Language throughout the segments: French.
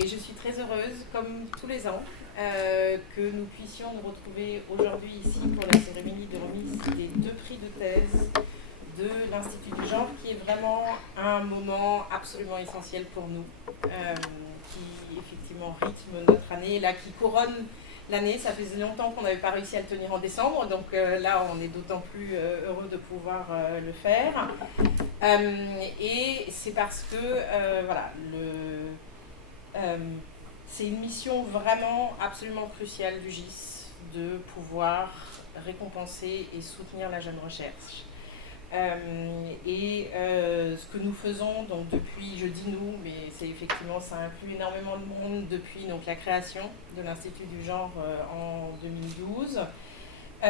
Et je suis très heureuse, comme tous les ans, que nous puissions nous retrouver aujourd'hui ici pour la cérémonie de remise des 2 prix de thèse de l'Institut du genre, qui est vraiment un moment absolument essentiel pour nous, qui effectivement rythme notre année, là, qui couronne l'année. Ça faisait longtemps qu'on n'avait pas réussi à le tenir en décembre, donc là on est d'autant plus heureux de pouvoir le faire. Et c'est parce que voilà, c'est une mission vraiment absolument cruciale du GIS de pouvoir récompenser et soutenir la jeune recherche. Ce que nous faisons donc depuis, je dis nous, mais c'est effectivement, ça inclut énormément de monde depuis donc, la création de l'Institut du genre en 2012. Qui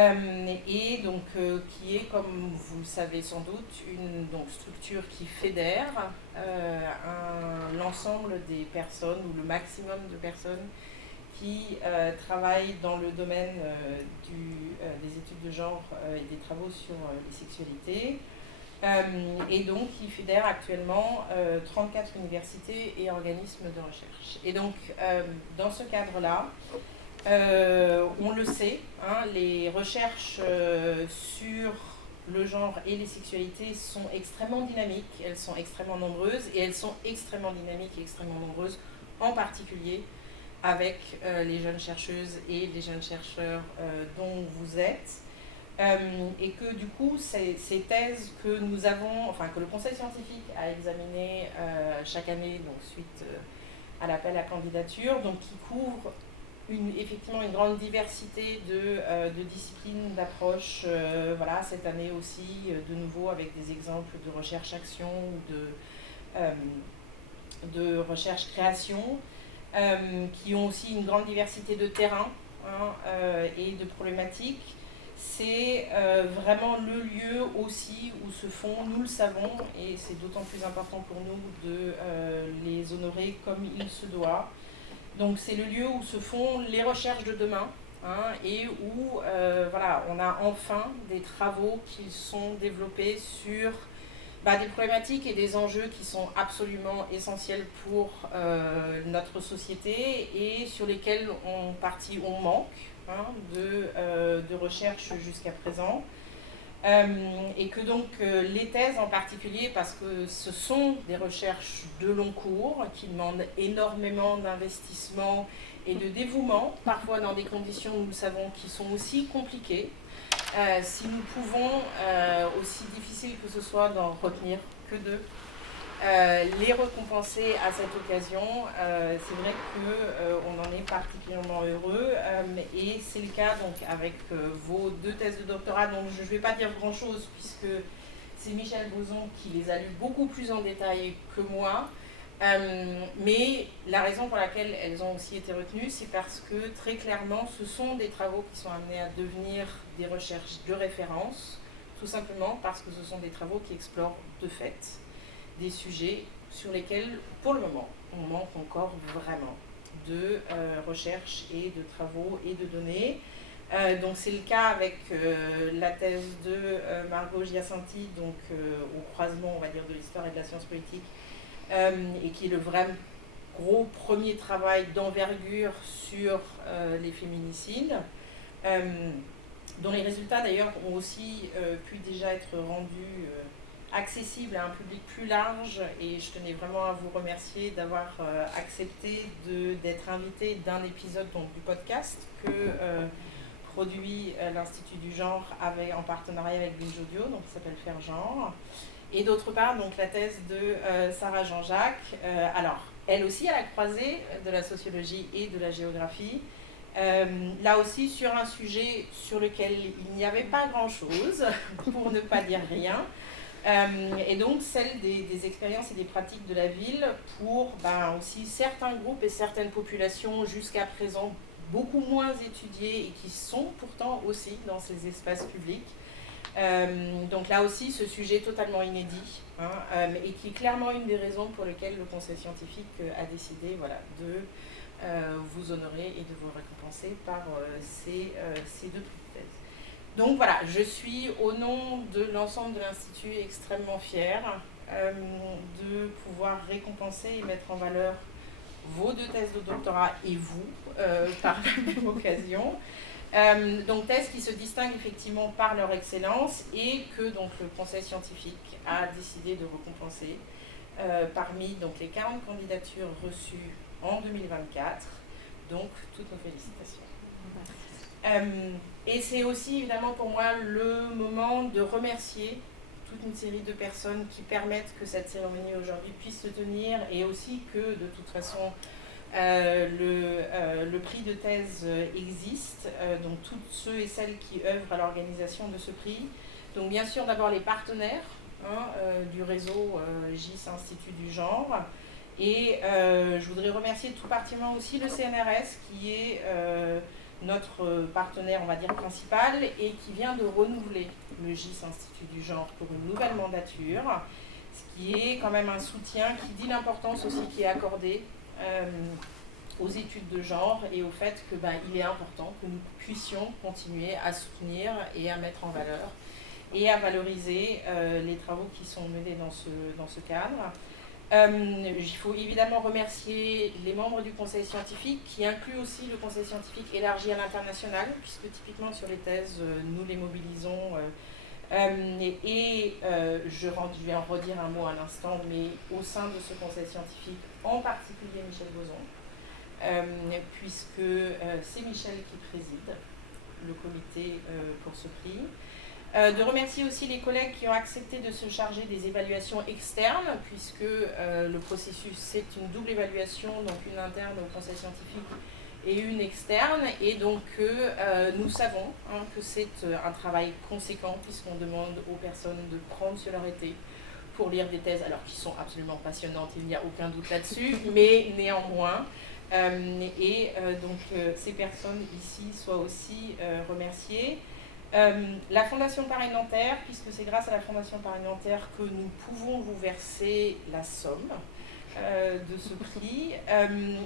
est, comme vous le savez sans doute, une structure qui fédère l'ensemble des personnes ou le maximum de personnes qui travaillent dans le domaine des études de genre et des travaux sur les sexualités. Et donc qui fédère actuellement 34 universités et organismes de recherche. Et donc dans ce cadre-là, on le sait, hein, les recherches sur le genre et les sexualités sont extrêmement dynamiques, elles sont extrêmement nombreuses, et elles sont extrêmement dynamiques et extrêmement nombreuses, en particulier avec les jeunes chercheuses et les jeunes chercheurs dont vous êtes. Et que du coup, ces thèses que nous avons, enfin que le Conseil scientifique a examinées chaque année, donc suite à l'appel à candidature, donc qui couvrent effectivement une grande diversité de disciplines, d'approches, voilà, cette année aussi, de nouveau avec des exemples de recherche-action ou de recherche-création, qui ont aussi une grande diversité de terrains et de problématiques. C'est vraiment le lieu aussi où se font, nous le savons, et c'est d'autant plus important pour nous de les honorer comme il se doit. Donc c'est le lieu où se font les recherches de demain, hein, et où voilà, on a enfin des travaux qui sont développés sur des problématiques et des enjeux qui sont absolument essentiels pour notre société et sur lesquels on manque de recherche jusqu'à présent. Et que donc les thèses en particulier, parce que ce sont des recherches de long cours qui demandent énormément d'investissement et de dévouement, parfois dans des conditions, nous le savons, qui sont aussi compliquées. Si nous pouvons, aussi difficile que ce soit d'en retenir que 2, les récompenser à cette occasion, c'est vrai qu'on en est particulièrement heureux, et c'est le cas donc avec vos 2 thèses de doctorat, donc je ne vais pas dire grand chose puisque c'est Michel Boson qui les a lues beaucoup plus en détail que moi, mais la raison pour laquelle elles ont aussi été retenues, c'est parce que très clairement ce sont des travaux qui sont amenés à devenir des recherches de référence, tout simplement parce que ce sont des travaux qui explorent de fait des sujets sur lesquels, pour le moment, on manque encore vraiment de recherche et de travaux et de données. Donc c'est le cas avec la thèse de Margot Giacinti, donc au croisement, on va dire, de l'histoire et de la science politique, et qui est le vrai gros premier travail d'envergure sur les féminicides, dont les résultats d'ailleurs ont aussi pu déjà être rendus accessible à un public plus large, et je tenais vraiment à vous remercier d'avoir accepté d'être invité d'un épisode du podcast que produit l'Institut du genre en partenariat avec Binge Audio, donc qui s'appelle Faire Genre. Et d'autre part, donc la thèse de Sarah Jean-Jacques, alors elle aussi à la croisée de la sociologie et de la géographie, là aussi sur un sujet sur lequel il n'y avait pas grand-chose, pour ne pas dire rien. Et donc celle des expériences et des pratiques de la ville pour aussi certains groupes et certaines populations jusqu'à présent beaucoup moins étudiées et qui sont pourtant aussi dans ces espaces publics. Donc là aussi ce sujet totalement inédit, et qui est clairement une des raisons pour lesquelles le Conseil scientifique a décidé de vous honorer et de vous récompenser par ces 2 prix de thèse. Donc voilà, je suis au nom de l'ensemble de l'Institut extrêmement fière de pouvoir récompenser et mettre en valeur vos 2 thèses de doctorat et vous, par la même occasion. Donc thèses qui se distinguent effectivement par leur excellence et que donc, le conseil scientifique a décidé de récompenser parmi donc, les 40 candidatures reçues en 2024. Donc toutes nos félicitations. Et c'est aussi évidemment pour moi le moment de remercier toute une série de personnes qui permettent que cette cérémonie aujourd'hui puisse se tenir et aussi que de toute façon le prix de thèse existe, donc tous ceux et celles qui œuvrent à l'organisation de ce prix. Donc bien sûr d'abord les partenaires du réseau GIS Institut du genre, et je voudrais remercier tout particulièrement aussi le CNRS qui est notre partenaire, on va dire, principal et qui vient de renouveler le GIS Institut du genre pour une nouvelle mandature, ce qui est quand même un soutien qui dit l'importance aussi qui est accordée aux études de genre et au fait que il est important que nous puissions continuer à soutenir et à mettre en valeur et à valoriser les travaux qui sont menés dans ce cadre. Il faut évidemment remercier les membres du conseil scientifique qui inclut aussi le conseil scientifique élargi à l'international puisque typiquement sur les thèses nous les mobilisons je vais en redire un mot à l'instant, mais au sein de ce conseil scientifique, en particulier Michel Boson, puisque c'est Michel qui préside le comité pour ce prix. De remercier aussi les collègues qui ont accepté de se charger des évaluations externes, puisque le processus, c'est une double évaluation, donc une interne au conseil scientifique et une externe, et donc nous savons que c'est un travail conséquent, puisqu'on demande aux personnes de prendre sur leur été pour lire des thèses, alors qui sont absolument passionnantes, il n'y a aucun doute là-dessus, mais néanmoins, donc ces personnes ici soient aussi remerciées. La Fondation Paris Nanterre, puisque c'est grâce à la Fondation Paris Nanterre que nous pouvons vous verser la somme de ce prix.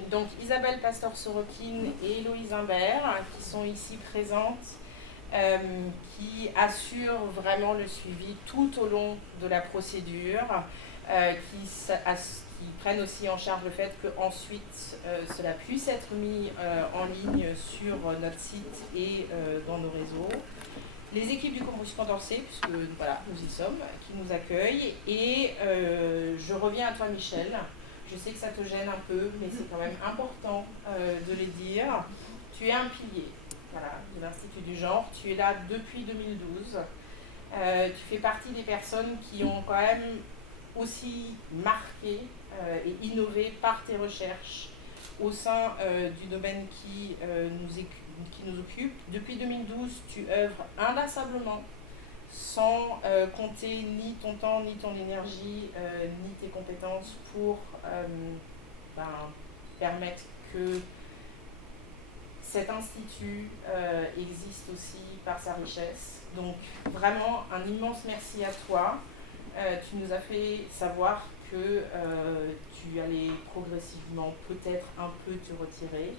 Donc Isabelle Pastor-Sorokin et Héloïse Imbert, qui sont ici présentes, qui assurent vraiment le suivi tout au long de la procédure, qui prennent aussi en charge le fait qu'ensuite cela puisse être mis en ligne sur notre site et dans nos réseaux. Les équipes du Campus Condorcet, puisque voilà, nous y sommes, qui nous accueillent. Et je reviens à toi, Michel. Je sais que ça te gêne un peu, mais c'est quand même important de le dire. Tu es un pilier de l'Institut du genre. Tu es là depuis 2012. Tu fais partie des personnes qui ont quand même aussi marqué et innové par tes recherches au sein du domaine qui nous occupe. Depuis 2012, tu œuvres inlassablement, sans compter ni ton temps, ni ton énergie, ni tes compétences pour permettre que cet institut existe aussi par sa richesse. Donc vraiment un immense merci à toi. Tu nous as fait savoir que tu allais progressivement peut-être un peu te retirer.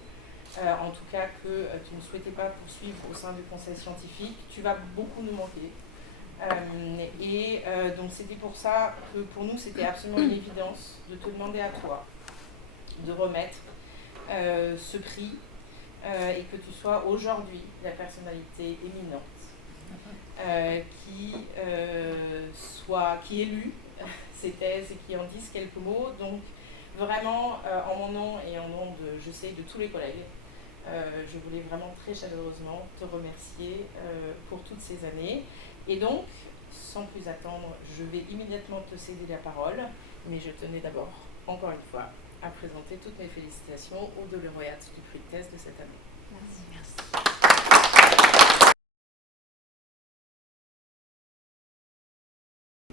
En tout cas que tu ne souhaitais pas poursuivre au sein du conseil scientifique. Tu vas beaucoup nous manquer. Donc c'était pour ça que pour nous c'était absolument une évidence de te demander à toi de remettre ce prix et que tu sois aujourd'hui la personnalité éminente qui élue ces thèses et qui en dise quelques mots. Donc vraiment en mon nom et en nom de, je sais, de tous les collègues, je voulais vraiment très chaleureusement te remercier pour toutes ces années. Et donc, sans plus attendre, je vais immédiatement te céder la parole, mais je tenais d'abord, encore une fois, à présenter toutes mes félicitations aux deux lauréates du prix de thèse de cette année. Merci.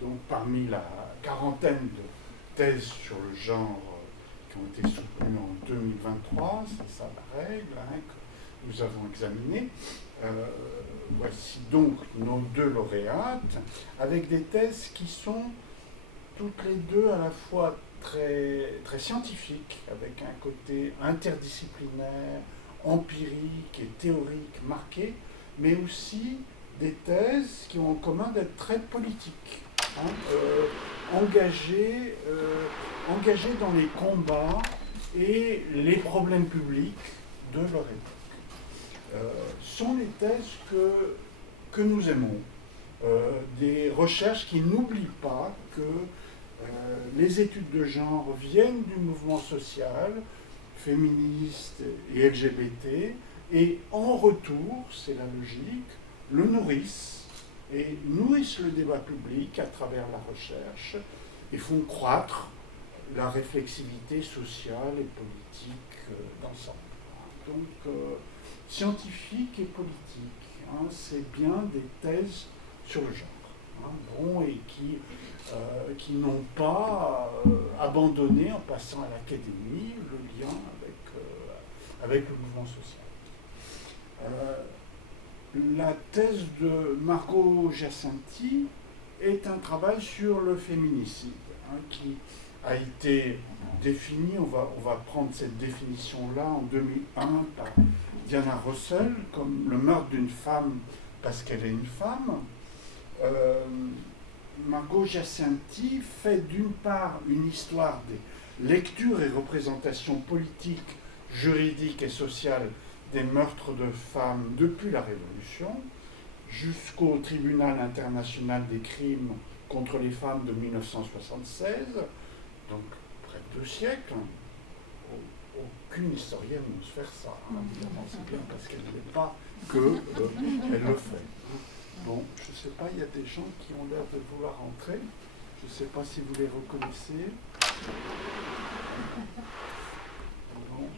Donc, parmi la quarantaine de thèses sur le genre qui ont été soutenues en 2023, c'est ça la règle que nous avons examinée, voici donc nos deux lauréates, avec des thèses qui sont toutes les deux à la fois très, très scientifiques, avec un côté interdisciplinaire, empirique et théorique marqué, mais aussi des thèses qui ont en commun d'être très politiques, engagées dans les combats et les problèmes publics de leur époque. Sont les thèses que nous aimons, des recherches qui n'oublient pas que les études de genre viennent du mouvement social, féministe et LGBT, et en retour, c'est la logique, le nourrissent, et nourrissent le débat public à travers la recherche, et font croître la réflexivité sociale et politique d'ensemble. Donc, scientifique et politique, hein, c'est bien des thèses sur le genre, hein, bon, et qui n'ont pas abandonné, en passant à l'académie, le lien avec le mouvement social. La thèse de Margot Giacinti est un travail sur le féminicide, hein, qui a été défini, on va prendre cette définition-là en 2001 par Diana Russell, comme le meurtre d'une femme parce qu'elle est une femme. Margot Giacinti fait d'une part une histoire des lectures et représentations politiques, juridiques et sociales des meurtres de femmes depuis la Révolution, jusqu'au Tribunal international des crimes contre les femmes de 1976, donc près de 2 siècles. Aucune historienne n'ose faire ça, hein. Évidemment, c'est bien parce qu'elle ne l'est pas qu'elle le fait. Bon, je ne sais pas, il y a des gens qui ont l'air de vouloir entrer. Je ne sais pas si vous les reconnaissez. Non, non.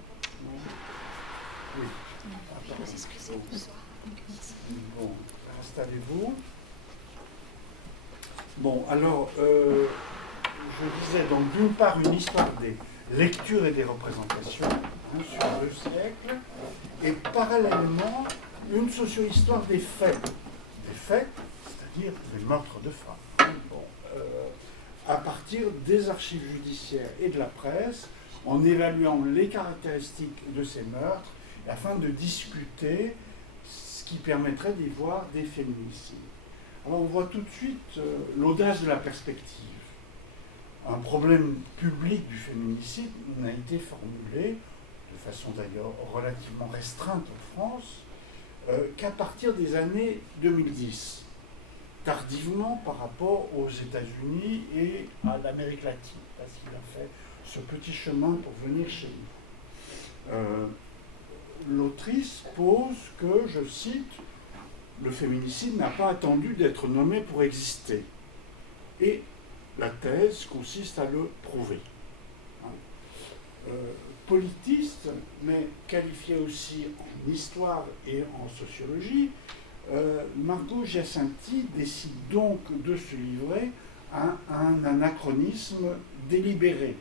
Oui. Bon, installez-vous. Bon, alors, je disais donc d'une part une histoire des lectures et des représentations, hein, sur 2 siècles, et parallèlement une socio-histoire des faits. Des faits, c'est-à-dire des meurtres de femmes. Bon, à partir des archives judiciaires et de la presse, en évaluant les caractéristiques de ces meurtres, afin de discuter ce qui permettrait d'y voir des féminicides. Alors on voit tout de suite l'audace de la perspective. Un problème public du féminicide n'a été formulé, de façon d'ailleurs relativement restreinte en France, qu'à partir des années 2010, tardivement par rapport aux États-Unis et à l'Amérique latine, parce qu'il a fait ce petit chemin pour venir chez nous. L'autrice pose que, je cite, le féminicide n'a pas attendu d'être nommé pour exister. Et la thèse consiste à le prouver. Politiste, mais qualifiée aussi en histoire et en sociologie, Margot Giacinti décide donc de se livrer à un anachronisme délibéré,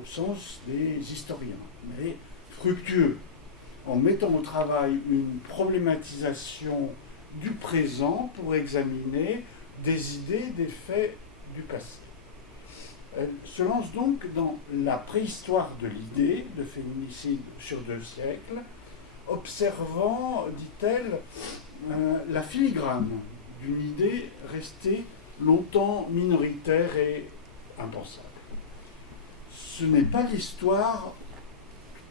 au sens des historiens, mais fructueux, en mettant au travail une problématisation du présent pour examiner des idées, des faits du passé. Elle se lance donc dans la préhistoire de l'idée de féminicide sur 2 siècles, observant, dit-elle, la filigrane d'une idée restée longtemps minoritaire et impensable. Ce n'est pas l'histoire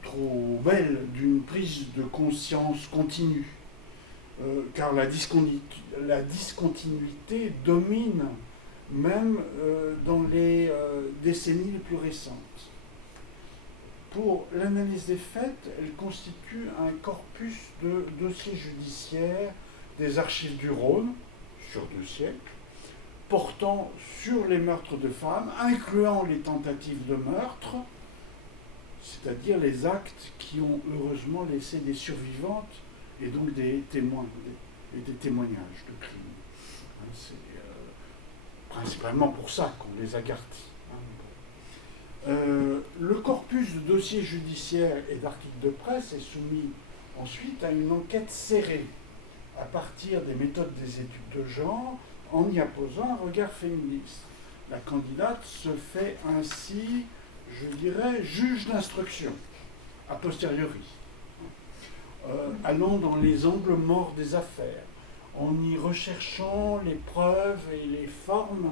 trop belle d'une prise de conscience continue, car la discontinuité domine même dans les décennies les plus récentes. Pour l'analyse des faits, elle constitue un corpus de dossiers judiciaires des archives du Rhône, sur 2 siècles, portant sur les meurtres de femmes, incluant les tentatives de meurtre, c'est-à-dire les actes qui ont heureusement laissé des survivantes et donc des témoins, des témoignages de crimes. C'est principalement pour ça qu'on les a gardés. Le corpus de dossiers judiciaires et d'articles de presse est soumis ensuite à une enquête serrée à partir des méthodes des études de genre en y apposant un regard féministe. La candidate se fait ainsi, je dirais, juge d'instruction, a posteriori, allant dans les angles morts des affaires, en y recherchant les preuves et les formes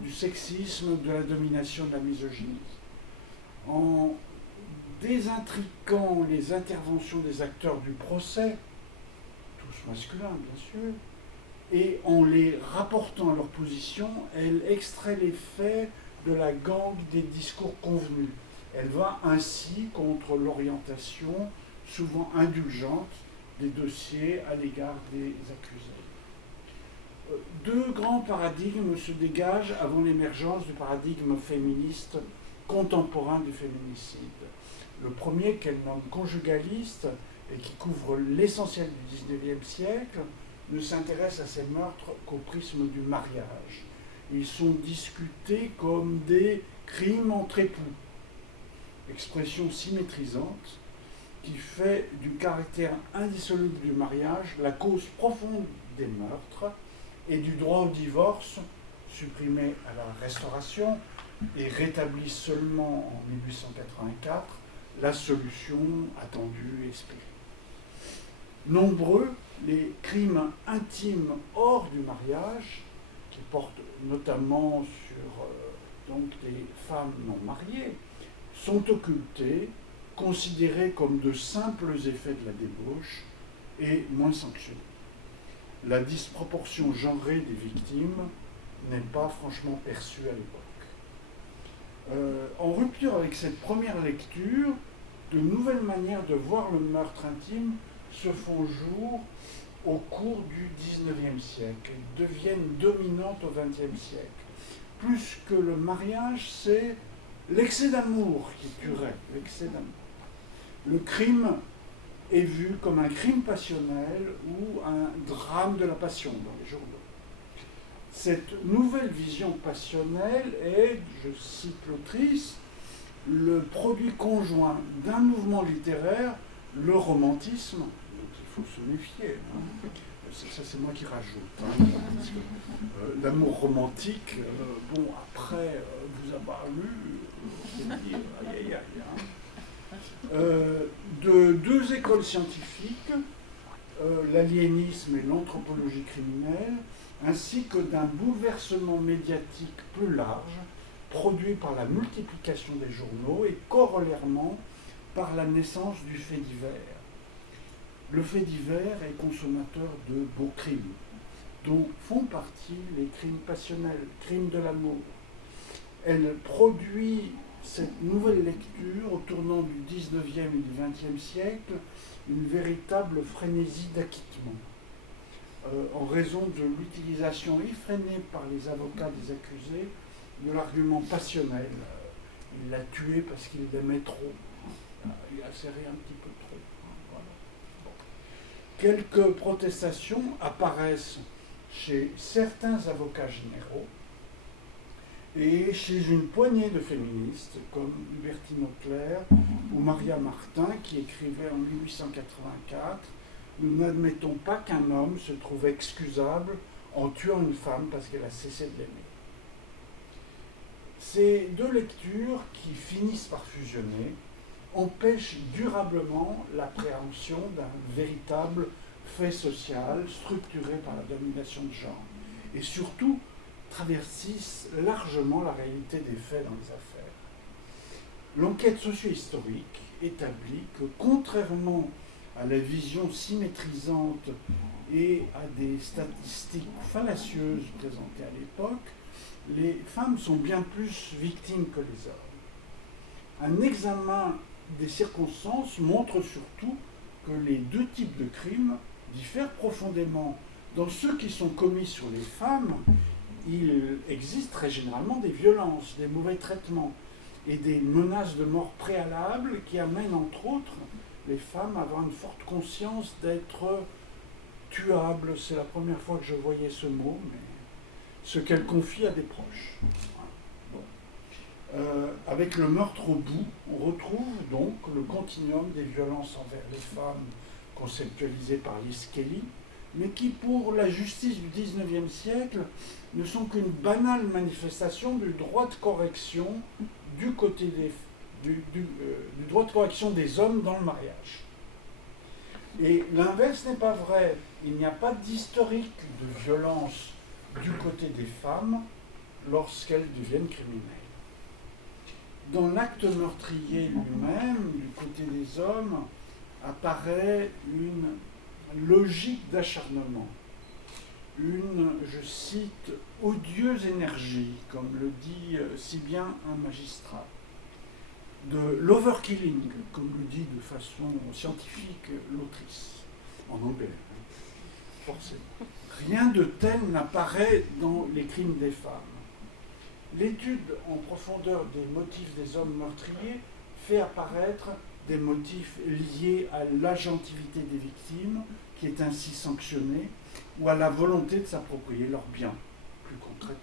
du sexisme, de la domination, de la misogynie, en désintriquant les interventions des acteurs du procès, tous masculins bien sûr, et en les rapportant à leur position, elle extrait les faits de la gangue des discours convenus. Elle va ainsi contre l'orientation souvent indulgente des dossiers à l'égard des accusés. Deux grands paradigmes se dégagent avant l'émergence du paradigme féministe contemporain du féminicide. Le premier, qu'elle nomme conjugaliste et qui couvre l'essentiel du XIXe siècle, ne s'intéresse à ces meurtres qu'au prisme du mariage. Ils sont discutés comme des crimes entre époux, expression symétrisante qui fait du caractère indissoluble du mariage la cause profonde des meurtres et du droit au divorce, supprimé à la Restauration et rétabli seulement en 1884, la solution attendue et espérée. Nombreux les crimes intimes hors du mariage, qui portent notamment sur donc des femmes non mariées, sont occultés, considérés comme de simples effets de la débauche et moins sanctionnés. La disproportion genrée des victimes n'est pas franchement perçue à l'époque. En rupture avec cette première lecture, de nouvelles manières de voir le meurtre intime se font jour au cours du XIXe siècle et deviennent dominantes au XXe siècle. Plus que le mariage, c'est l'excès d'amour qui tuerait, l'excès d'amour. Le crime est vu comme un crime passionnel ou un drame de la passion dans les journaux. Cette nouvelle vision passionnelle est, je cite l'autrice, le produit conjoint d'un mouvement littéraire, le romantisme, donc il faut se méfier, hein. Ça c'est moi qui rajoute, hein, parce que l'amour romantique, bon après vous avoir lu, c'est dire aïe aïe aïe, hein. De deux écoles scientifiques, l'aliénisme et l'anthropologie criminelle, ainsi que d'un bouleversement médiatique plus large, produit par la multiplication des journaux et corollairement par la naissance du fait divers. Le fait divers est consommateur de beaux crimes, dont font partie les crimes passionnels, crimes de l'amour. Elle produit cette nouvelle lecture au tournant du XIXe et du XXe siècle, une véritable frénésie d'acquittement. En raison de l'utilisation effrénée par les avocats des accusés de l'argument passionnel. Il l'a tué parce qu'il l'aimait trop. Il a serré un petit peu trop. Voilà. Bon. Quelques protestations apparaissent chez certains avocats généraux et chez une poignée de féministes comme Hubertine Auclair ou Maria Martin qui écrivait en 1884 « Nous n'admettons pas qu'un homme se trouve excusable en tuant une femme parce qu'elle a cessé de l'aimer ». Ces deux lectures qui finissent par fusionner empêchent durablement l'appréhension d'un véritable fait social structuré par la domination de genre et surtout traversissent largement la réalité des faits dans les affaires. L'enquête socio-historique établit que, contrairement à la vision symétrisante et à des statistiques fallacieuses présentées à l'époque, les femmes sont bien plus victimes que les hommes. Un examen des circonstances montre surtout que les deux types de crimes diffèrent profondément. Dans ceux qui sont commis sur les femmes, il existe très généralement des violences, des mauvais traitements et des menaces de mort préalables qui amènent entre autres les femmes à avoir une forte conscience d'être tuables. C'est la première fois que je voyais ce mot, mais ce qu'elles confient à des proches. Bon. Avec le meurtre au bout, on retrouve donc le continuum des violences envers les femmes conceptualisées par Liz Kelly, mais qui, pour la justice du XIXe siècle, ne sont qu'une banale manifestation du droit de correction du côté du droit de correction des hommes dans le mariage. Et l'inverse n'est pas vrai. Il n'y a pas d'historique de violence du côté des femmes lorsqu'elles deviennent criminelles. dans l'acte meurtrier lui-même, du côté des hommes, apparaît une logique d'acharnement, une, je cite, odieuse énergie, comme le dit si bien un magistrat, de l'overkilling, comme le dit de façon scientifique l'autrice, en anglais, forcément. Rien de tel n'apparaît dans les crimes des femmes. L'étude en profondeur des motifs des hommes meurtriers fait apparaître des motifs liés à l'agentivité des victimes, qui est ainsi sanctionnée, ou à la volonté de s'approprier leurs biens, plus concrètement.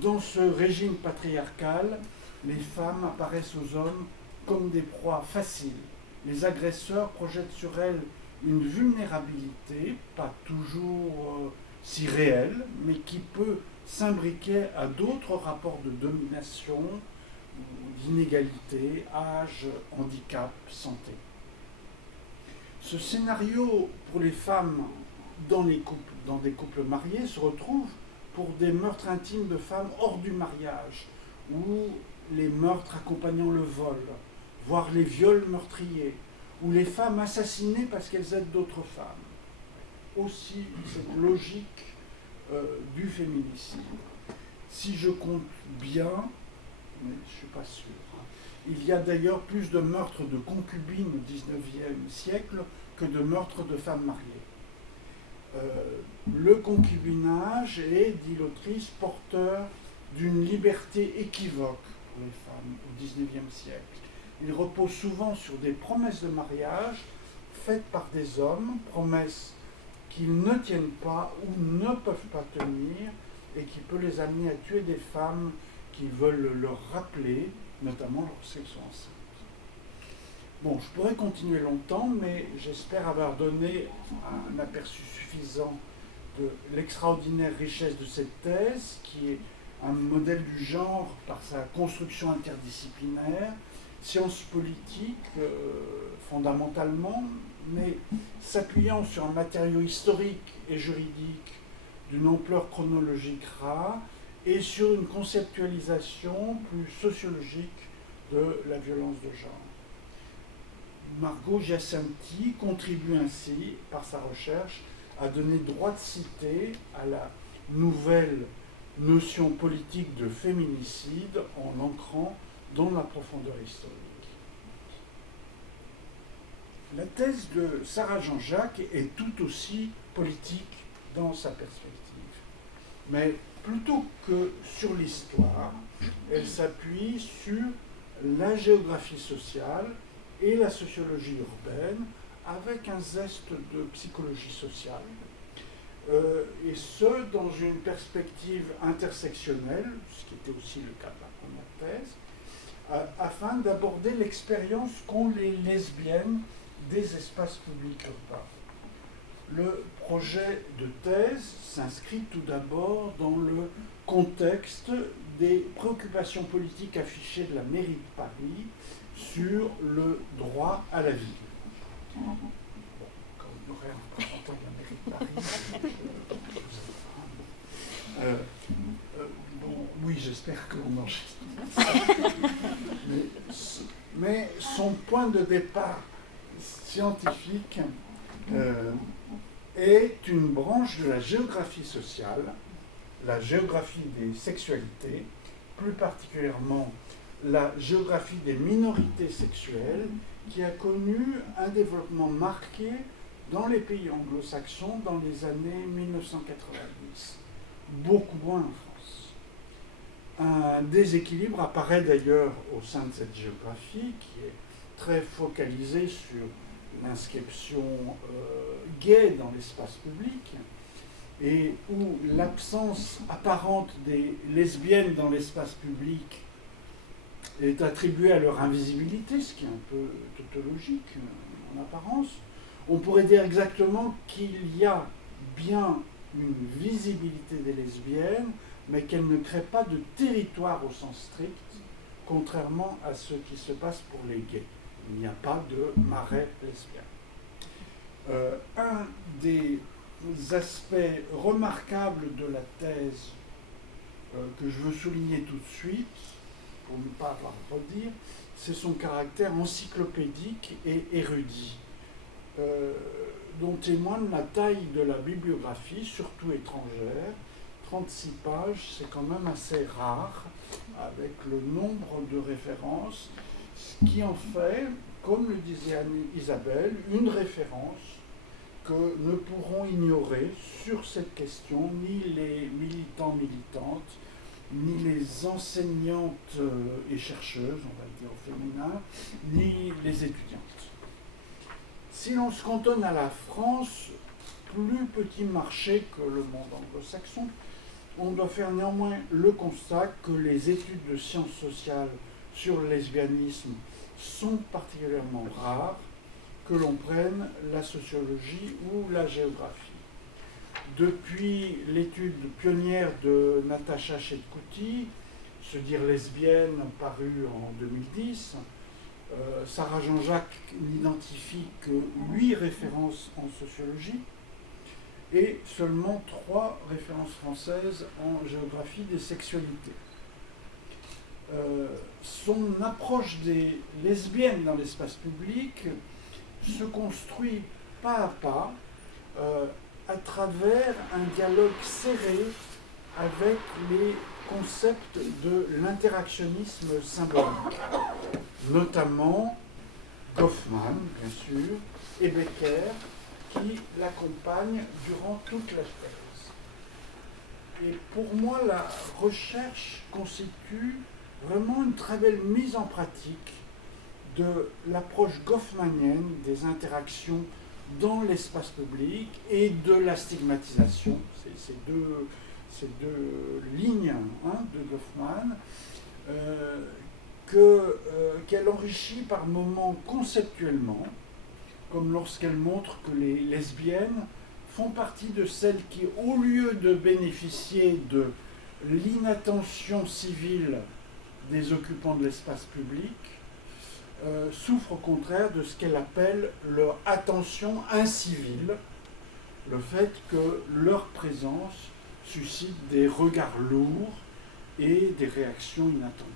Dans ce régime patriarcal, les femmes apparaissent aux hommes comme des proies faciles. Les agresseurs projettent sur elles une vulnérabilité, pas toujours si réelle, mais qui peut s'imbriquer à d'autres rapports de domination, d'inégalité, âge, handicap, santé. Ce scénario pour les femmes dans des couples mariés se retrouve pour des meurtres intimes de femmes hors du mariage, ou les meurtres accompagnant le vol, voire les viols meurtriers, ou les femmes assassinées parce qu'elles aident d'autres femmes. Aussi cette logique du féminicide. Si je compte bien, mais je ne suis pas sûr, il y a d'ailleurs plus de meurtres de concubines au XIXe siècle que de meurtres de femmes mariées. Le concubinage est, dit l'autrice, porteur d'une liberté équivoque pour les femmes au XIXe siècle. Il repose souvent sur des promesses de mariage faites par des hommes, promesses qu'ils ne tiennent pas ou ne peuvent pas tenir et qui peut les amener à tuer des femmes qui veulent leur rappeler, notamment lorsqu'elles sont enceintes. Bon, je pourrais continuer longtemps, mais j'espère avoir donné un aperçu suffisant de l'extraordinaire richesse de cette thèse, qui est un modèle du genre par sa construction interdisciplinaire, sciences politiques fondamentalement, mais s'appuyant sur un matériau historique et juridique d'une ampleur chronologique rare et sur une conceptualisation plus sociologique de la violence de genre. Margot Giacinti contribue ainsi, par sa recherche, à donner droit de cité à la nouvelle notion politique de féminicide en l'ancrant dans la profondeur historique. La thèse de Sarah Jean-Jacques est tout aussi politique dans sa perspective. Mais plutôt que sur l'histoire, elle s'appuie sur la géographie sociale et la sociologie urbaine avec un zeste de psychologie sociale, et ce, dans une perspective intersectionnelle, ce qui était aussi le cas de la première thèse, afin d'aborder l'expérience qu'ont les lesbiennes des espaces publics urbains. Le projet de thèse s'inscrit tout d'abord dans le contexte des préoccupations politiques affichées de la mairie de Paris sur le droit à la vie. Bon, quand on aurait un représentant de la mairie de Paris, bon, oui, j'espère qu'on enregistre. Mais son point de départ scientifique est une branche de la géographie sociale, la géographie des sexualités, plus particulièrement la géographie des minorités sexuelles, qui a connu un développement marqué dans les pays anglo-saxons dans les années 1990, beaucoup moins en France. Un déséquilibre apparaît d'ailleurs au sein de cette géographie, qui est très focalisée sur l'inscription gay dans l'espace public, et où l'absence apparente des lesbiennes dans l'espace public est attribuée à leur invisibilité, ce qui est un peu tautologique en apparence. On pourrait dire exactement qu'il y a bien une visibilité des lesbiennes, mais qu'elles ne créent pas de territoire au sens strict, contrairement à ce qui se passe pour les gays. Il n'y a pas de marais lesbien. Un des aspects remarquables de la thèse que je veux souligner tout de suite pour ne pas la redire, c'est son caractère encyclopédique et érudit, dont témoigne la taille de la bibliographie, surtout étrangère. 36 pages, c'est quand même assez rare, avec le nombre de références, ce qui en fait, comme le disait Isabelle, une référence que ne pourront ignorer sur cette question ni les militants, militantes, ni les enseignantes et chercheuses, on va le dire au féminin, ni les étudiantes. Si l'on se cantonne à la France, plus petit marché que le monde anglo-saxon, on doit faire néanmoins le constat que les études de sciences sociales sur le lesbianisme sont particulièrement rares, que l'on prenne la sociologie ou la géographie. Depuis l'étude pionnière de Natacha Chetcuti, Se dire lesbienne, parue en 2010, Sarah Jean-Jacques n'identifie que 8 références en sociologie et seulement 3 références françaises en géographie des sexualités. Son approche des lesbiennes dans l'espace public se construit pas à pas à travers un dialogue serré avec les concepts de l'interactionnisme symbolique, notamment Goffman, bien sûr, et Becker, qui l'accompagnent durant toute la thèse. Et pour moi, la recherche constitue vraiment une très belle mise en pratique de l'approche goffmanienne des interactions dans l'espace public et de la stigmatisation, ces deux lignes de Goffman, qu'elle enrichit par moments conceptuellement, comme lorsqu'elle montre que les lesbiennes font partie de celles qui, au lieu de bénéficier de l'inattention civile des occupants de l'espace public, souffrent au contraire de ce qu'elle appelle leur attention incivile, le fait que leur présence suscite des regards lourds et des réactions inattendues.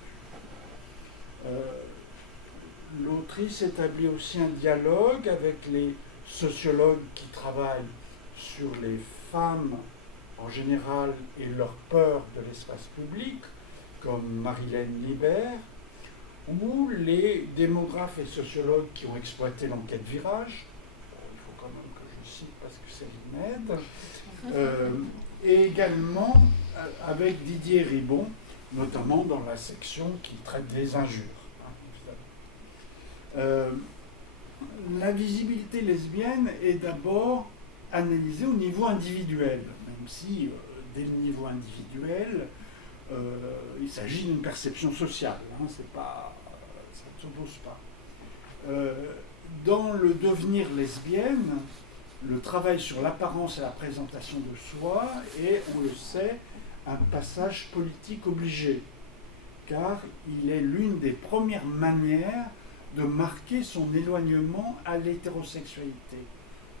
L'autrice établit aussi un dialogue avec les sociologues qui travaillent sur les femmes en général et leur peur de l'espace public, comme Marilène Libert, ou les démographes et sociologues qui ont exploité l'enquête Virage, il faut quand même que je cite parce que c'est l'INED, et également avec Didier Ribon, notamment dans la section qui traite des injures. La visibilité lesbienne est d'abord analysée au niveau individuel, même si dès le niveau individuel, il s'agit d'une perception sociale, ça ne s'oppose pas. Dans le devenir lesbienne, le travail sur l'apparence et la présentation de soi est, on le sait, un passage politique obligé, car il est l'une des premières manières de marquer son éloignement à l'hétérosexualité,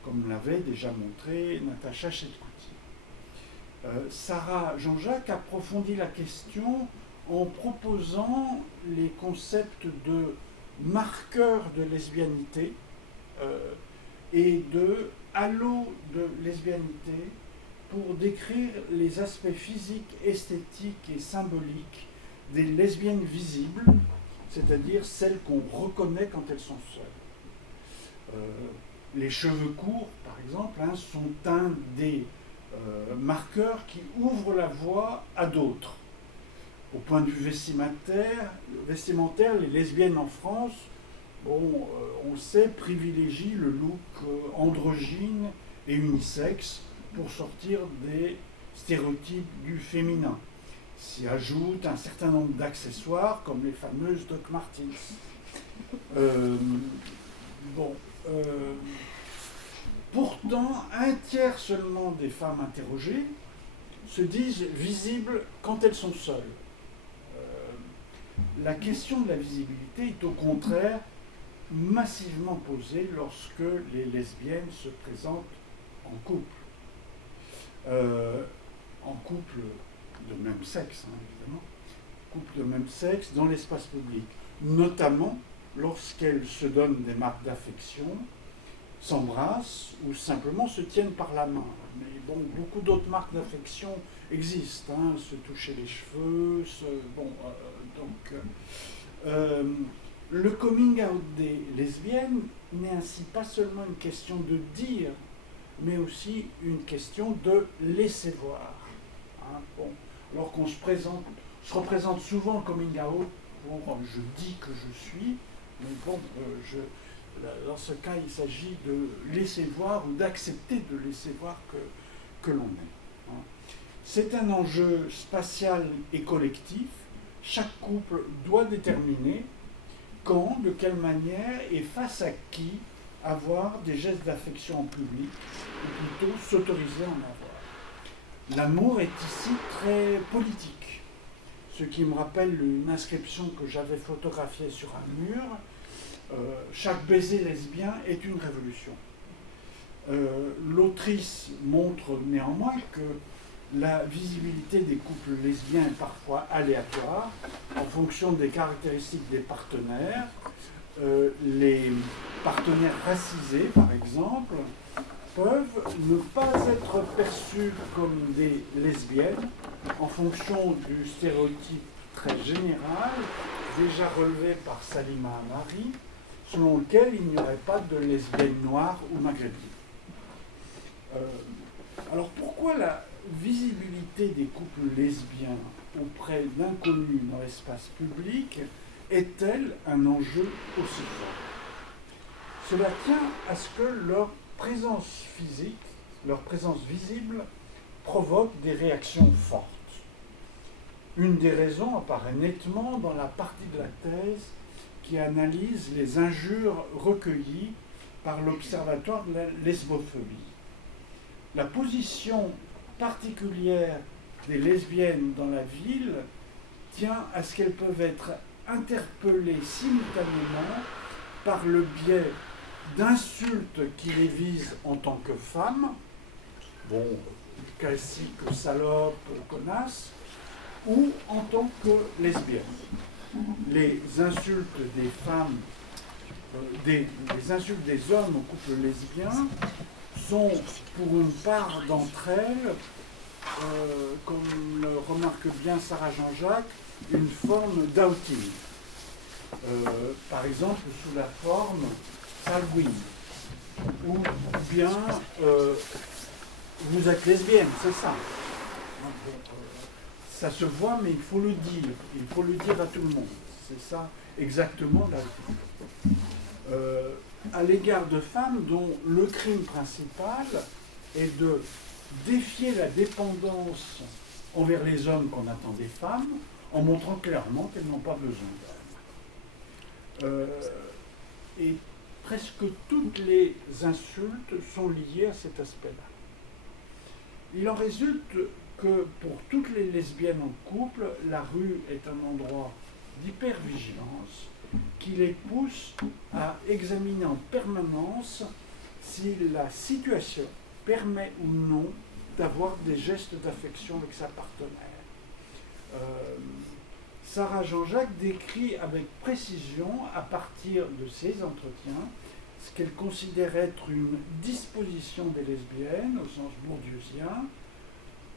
comme l'avait déjà montré Natacha Chetcuti. Sarah Jean-Jacques approfondit la question en proposant les concepts de marqueurs de lesbianité et de halo de lesbianité pour décrire les aspects physiques, esthétiques et symboliques des lesbiennes visibles, c'est-à-dire celles qu'on reconnaît quand elles sont seules. Les cheveux courts, par exemple, sont un des marqueurs qui ouvrent la voie à d'autres. Au point de vue vestimentaire, les lesbiennes en France, on sait, privilégient le look androgyne et unisexe pour sortir des stéréotypes du féminin. S'y ajoute un certain nombre d'accessoires, comme les fameuses Doc Martens. Pourtant, un tiers seulement des femmes interrogées se disent visibles quand elles sont seules. La question de la visibilité est au contraire massivement posée lorsque les lesbiennes se présentent en couple. En couple de même sexe, évidemment. couples de même sexe dans l'espace public, notamment lorsqu'elles se donnent des marques d'affection, s'embrassent ou simplement se tiennent par la main. Mais bon, beaucoup d'autres marques d'affection existent, hein, se toucher les cheveux, le coming out des lesbiennes n'est ainsi pas seulement une question de dire, mais aussi une question de laisser voir. Hein, bon, alors qu'on se représente souvent le coming out pour je dis que je suis, mais bon, dans ce cas, il s'agit de laisser voir ou d'accepter de laisser voir que l'on est. Hein. C'est un enjeu spatial et collectif. Chaque couple doit déterminer quand, de quelle manière et face à qui avoir des gestes d'affection en public, ou plutôt s'autoriser à en avoir. L'amour est ici très politique, ce qui me rappelle une inscription que j'avais photographiée sur un mur. Chaque baiser lesbien est une révolution. L'autrice montre néanmoins que la visibilité des couples lesbiens est parfois aléatoire en fonction des caractéristiques des partenaires. Les partenaires racisés, par exemple, peuvent ne pas être perçus comme des lesbiennes en fonction du stéréotype très général, déjà relevé par Salima Amari, selon lequel il n'y aurait pas de lesbiennes noires ou maghrébines. Alors pourquoi la visibilité des couples lesbiens auprès d'inconnus dans l'espace public est-elle un enjeu aussi fort? Cela tient à ce que leur présence physique, leur présence visible, provoque des réactions fortes. Une des raisons apparaît nettement dans la partie de la thèse qui analyse les injures recueillies par l'Observatoire de la lesbophobie. La position particulière des lesbiennes dans la ville tient à ce qu'elles peuvent être interpellées simultanément par le biais d'insultes qui les visent en tant que femmes, bon, classique salope, connasse, ou en tant que lesbiennes. Les insultes des femmes, les insultes des hommes aux couples lesbiens sont, pour une part d'entre elles, comme le remarque bien Sarah Jean-Jacques, une forme d'outing. Par exemple, sous la forme salguine, ou bien vous êtes lesbienne, c'est ça. Ça se voit, mais il faut le dire à tout le monde. C'est ça exactement l'outing. À l'égard de femmes dont le crime principal est de défier la dépendance envers les hommes qu'on attend des femmes, en montrant clairement qu'elles n'ont pas besoin d'elles. Et presque toutes les insultes sont liées à cet aspect-là. Il en résulte que pour toutes les lesbiennes en couple, la rue est un endroit d'hypervigilance qui les pousse à examiner en permanence si la situation permet ou non d'avoir des gestes d'affection avec sa partenaire. Sarah Jean-Jacques décrit avec précision, à partir de ses entretiens, ce qu'elle considère être une disposition des lesbiennes, au sens bourdieusien,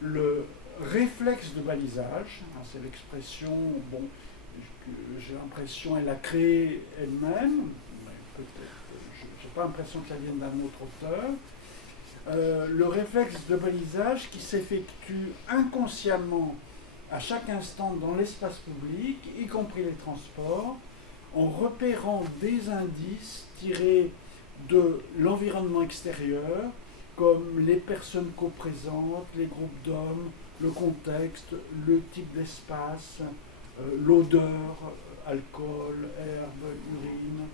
le réflexe de balisage, hein, c'est l'expression, bon, j'ai l'impression qu'elle l'a créée elle-même, je n'ai pas l'impression que ça vienne d'un autre auteur, le réflexe de balisage qui s'effectue inconsciemment à chaque instant dans l'espace public, y compris les transports, en repérant des indices tirés de l'environnement extérieur, comme les personnes co-présentes, les groupes d'hommes, le contexte, le type d'espace, l'odeur, alcool, herbe, urine,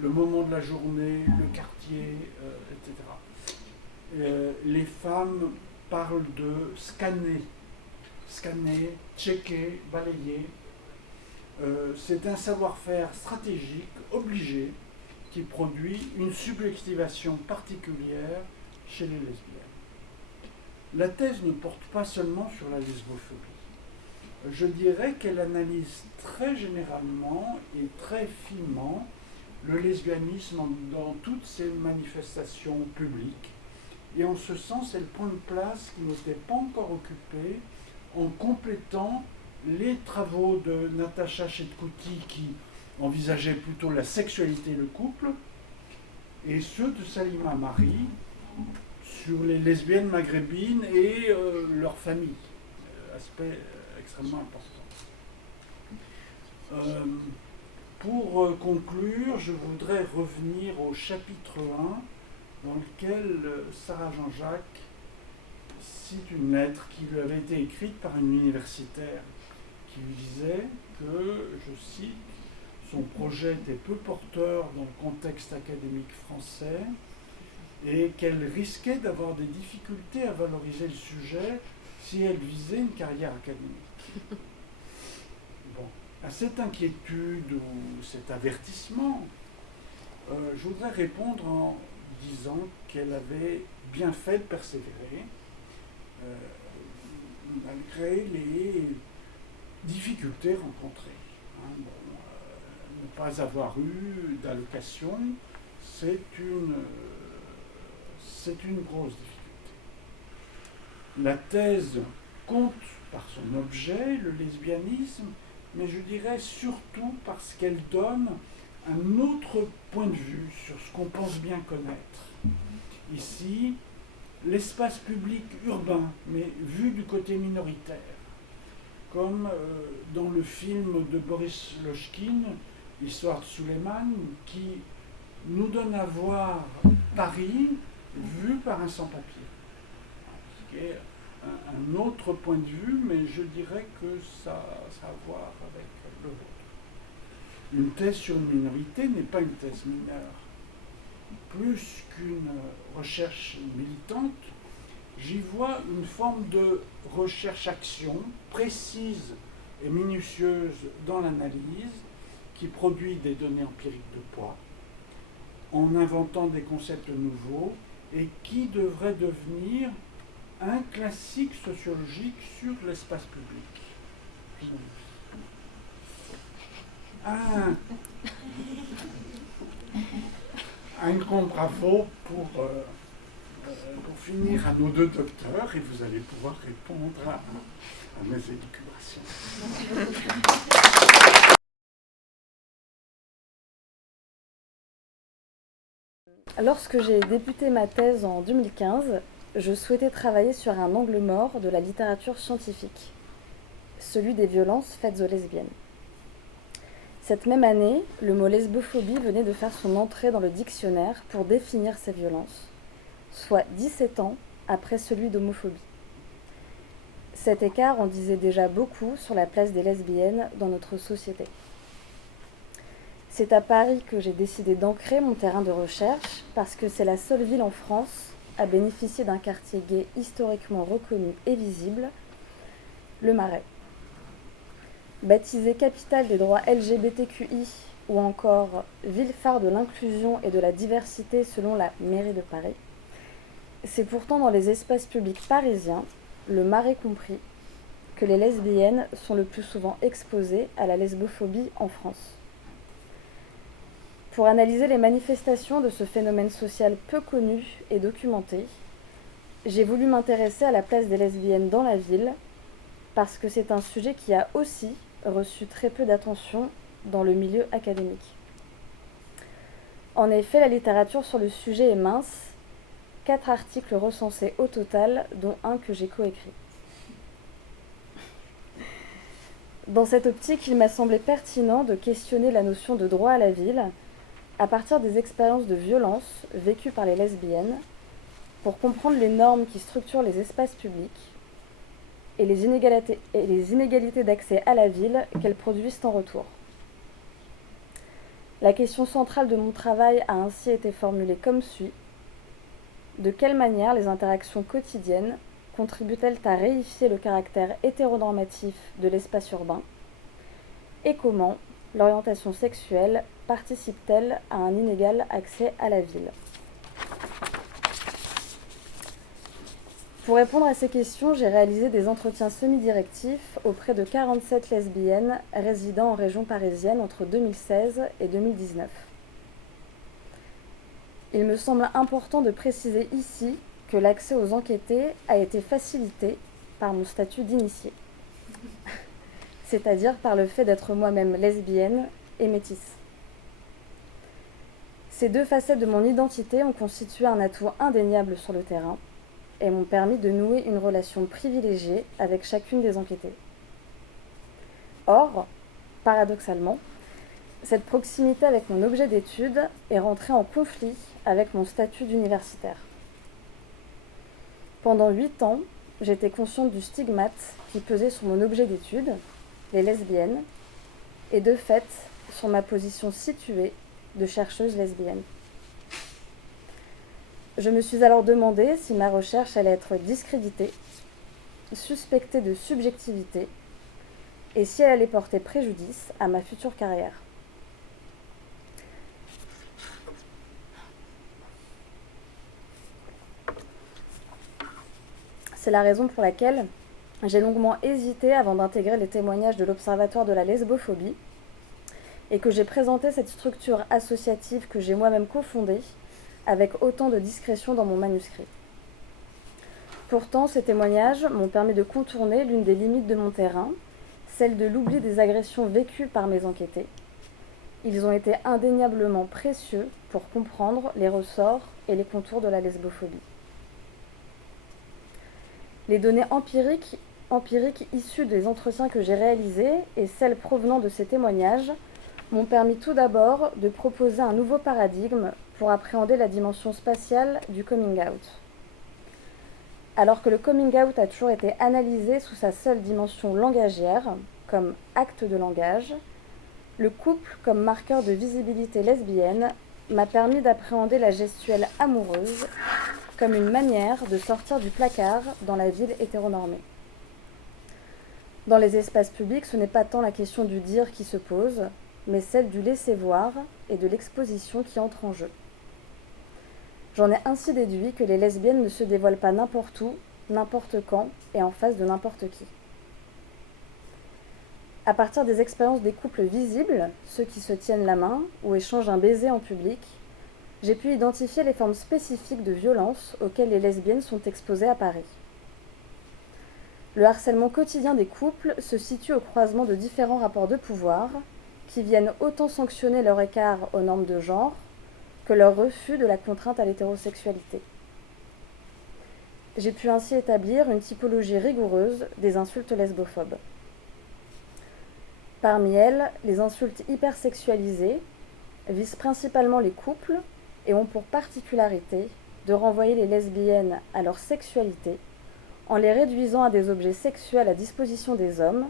le moment de la journée, le quartier, etc. Les femmes parlent de scanner, checker, balayer. C'est un savoir-faire stratégique obligé qui produit une subjectivation particulière chez les lesbiennes. La thèse ne porte pas seulement sur la lesbophobie. je dirais qu'elle analyse très généralement et très finement le lesbianisme dans toutes ses manifestations publiques. Et en ce sens, elle prend une place qui n'était pas encore occupée en complétant les travaux de Natacha Chetcuti qui envisageait plutôt la sexualité et le couple, et ceux de Salima Mari sur les lesbiennes maghrébines et leur famille, aspect extrêmement important. Pour conclure, je voudrais revenir au chapitre 1 dans lequel Sarah Jean-Jacques cite une lettre qui lui avait été écrite par une universitaire qui lui disait que, je cite, son projet était peu porteur dans le contexte académique français et qu'elle risquait d'avoir des difficultés à valoriser le sujet si elle visait une carrière académique. Bon, à cette inquiétude ou cet avertissement, je voudrais répondre en disant qu'elle avait bien fait de persévérer malgré les difficultés rencontrées. Ne pas avoir eu d'allocation, c'est une grosse difficulté. La thèse compte par son objet, le lesbianisme, mais je dirais surtout parce qu'elle donne un autre point de vue sur ce qu'on pense bien connaître. Ici, l'espace public urbain, mais vu du côté minoritaire, comme dans le film de Boris Lochkin, L'histoire de Suleiman, qui nous donne à voir Paris vu par un sans-papier. Ce qui est un autre point de vue, mais je dirais que ça a à voir avec le vôtre. Une thèse sur une minorité n'est pas une thèse mineure. Plus qu'une recherche militante, j'y vois une forme de recherche-action précise et minutieuse dans l'analyse qui produit des données empiriques de poids en inventant des concepts nouveaux et qui devrait devenir un classique sociologique sur l'espace public. Un grand bravo pour finir à nos deux docteurs et vous allez pouvoir répondre à mes élucubrations. Lorsque j'ai débuté ma thèse en 2015, je souhaitais travailler sur un angle mort de la littérature scientifique, celui des violences faites aux lesbiennes. Cette même année, le mot lesbophobie venait de faire son entrée dans le dictionnaire pour définir ces violences, soit 17 ans après celui d'homophobie. Cet écart en disait déjà beaucoup sur la place des lesbiennes dans notre société. C'est à Paris que j'ai décidé d'ancrer mon terrain de recherche parce que c'est la seule ville en France à bénéficier d'un quartier gay historiquement reconnu et visible, le Marais. Baptisée capitale des droits LGBTQI ou encore ville phare de l'inclusion et de la diversité selon la mairie de Paris, c'est pourtant dans les espaces publics parisiens, le Marais compris, que les lesbiennes sont le plus souvent exposées à la lesbophobie en France. Pour analyser les manifestations de ce phénomène social peu connu et documenté, j'ai voulu m'intéresser à la place des lesbiennes dans la ville, parce que c'est un sujet qui a aussi reçu très peu d'attention dans le milieu académique. En effet, la littérature sur le sujet est mince, 4 articles recensés au total, dont un que j'ai coécrit. Dans cette optique, il m'a semblé pertinent de questionner la notion de droit à la ville à partir des expériences de violence vécues par les lesbiennes, pour comprendre les normes qui structurent les espaces publics et les inégalités d'accès à la ville qu'elles produisent en retour. La question centrale de mon travail a ainsi été formulée comme suit. De quelle manière les interactions quotidiennes contribuent-elles à réifier le caractère hétéronormatif de l'espace urbain? Et comment l'orientation sexuelle participe-t-elle à un inégal accès à la ville? Pour répondre à ces questions, j'ai réalisé des entretiens semi-directifs auprès de 47 lesbiennes résidant en région parisienne entre 2016 et 2019. Il me semble important de préciser ici que l'accès aux enquêtés a été facilité par mon statut d'initiée, c'est-à-dire par le fait d'être moi-même lesbienne et métisse. Ces deux facettes de mon identité ont constitué un atout indéniable sur le terrain et m'ont permis de nouer une relation privilégiée avec chacune des enquêtées. Or, paradoxalement, cette proximité avec mon objet d'étude est rentrée en conflit avec mon statut d'universitaire. Pendant 8 ans, j'étais consciente du stigmate qui pesait sur mon objet d'étude, les lesbiennes, et de fait sur ma position située de chercheuse lesbienne. Je me suis alors demandé si ma recherche allait être discréditée, suspectée de subjectivité, et si elle allait porter préjudice à ma future carrière. C'est la raison pour laquelle j'ai longuement hésité avant d'intégrer les témoignages de l'Observatoire de la lesbophobie et que j'ai présenté cette structure associative que j'ai moi-même cofondée avec autant de discrétion dans mon manuscrit. Pourtant, ces témoignages m'ont permis de contourner l'une des limites de mon terrain, celle de l'oubli des agressions vécues par mes enquêtés. Ils ont été indéniablement précieux pour comprendre les ressorts et les contours de la lesbophobie. Les données empiriques issues des entretiens que j'ai réalisés et celles provenant de ces témoignages m'ont permis tout d'abord de proposer un nouveau paradigme pour appréhender la dimension spatiale du coming out. Alors que le coming out a toujours été analysé sous sa seule dimension langagière, comme acte de langage, le couple comme marqueur de visibilité lesbienne m'a permis d'appréhender la gestuelle amoureuse comme une manière de sortir du placard dans la ville hétéronormée. Dans les espaces publics, ce n'est pas tant la question du dire qui se pose, mais celle du laisser voir et de l'exposition qui entre en jeu. J'en ai ainsi déduit que les lesbiennes ne se dévoilent pas n'importe où, n'importe quand et en face de n'importe qui. À partir des expériences des couples visibles, ceux qui se tiennent la main ou échangent un baiser en public, j'ai pu identifier les formes spécifiques de violence auxquelles les lesbiennes sont exposées à Paris. Le harcèlement quotidien des couples se situe au croisement de différents rapports de pouvoir qui viennent autant sanctionner leur écart aux normes de genre que leur refus de la contrainte à l'hétérosexualité. J'ai pu ainsi établir une typologie rigoureuse des insultes lesbophobes. Parmi elles, les insultes hypersexualisées visent principalement les couples et ont pour particularité de renvoyer les lesbiennes à leur sexualité en les réduisant à des objets sexuels à disposition des hommes,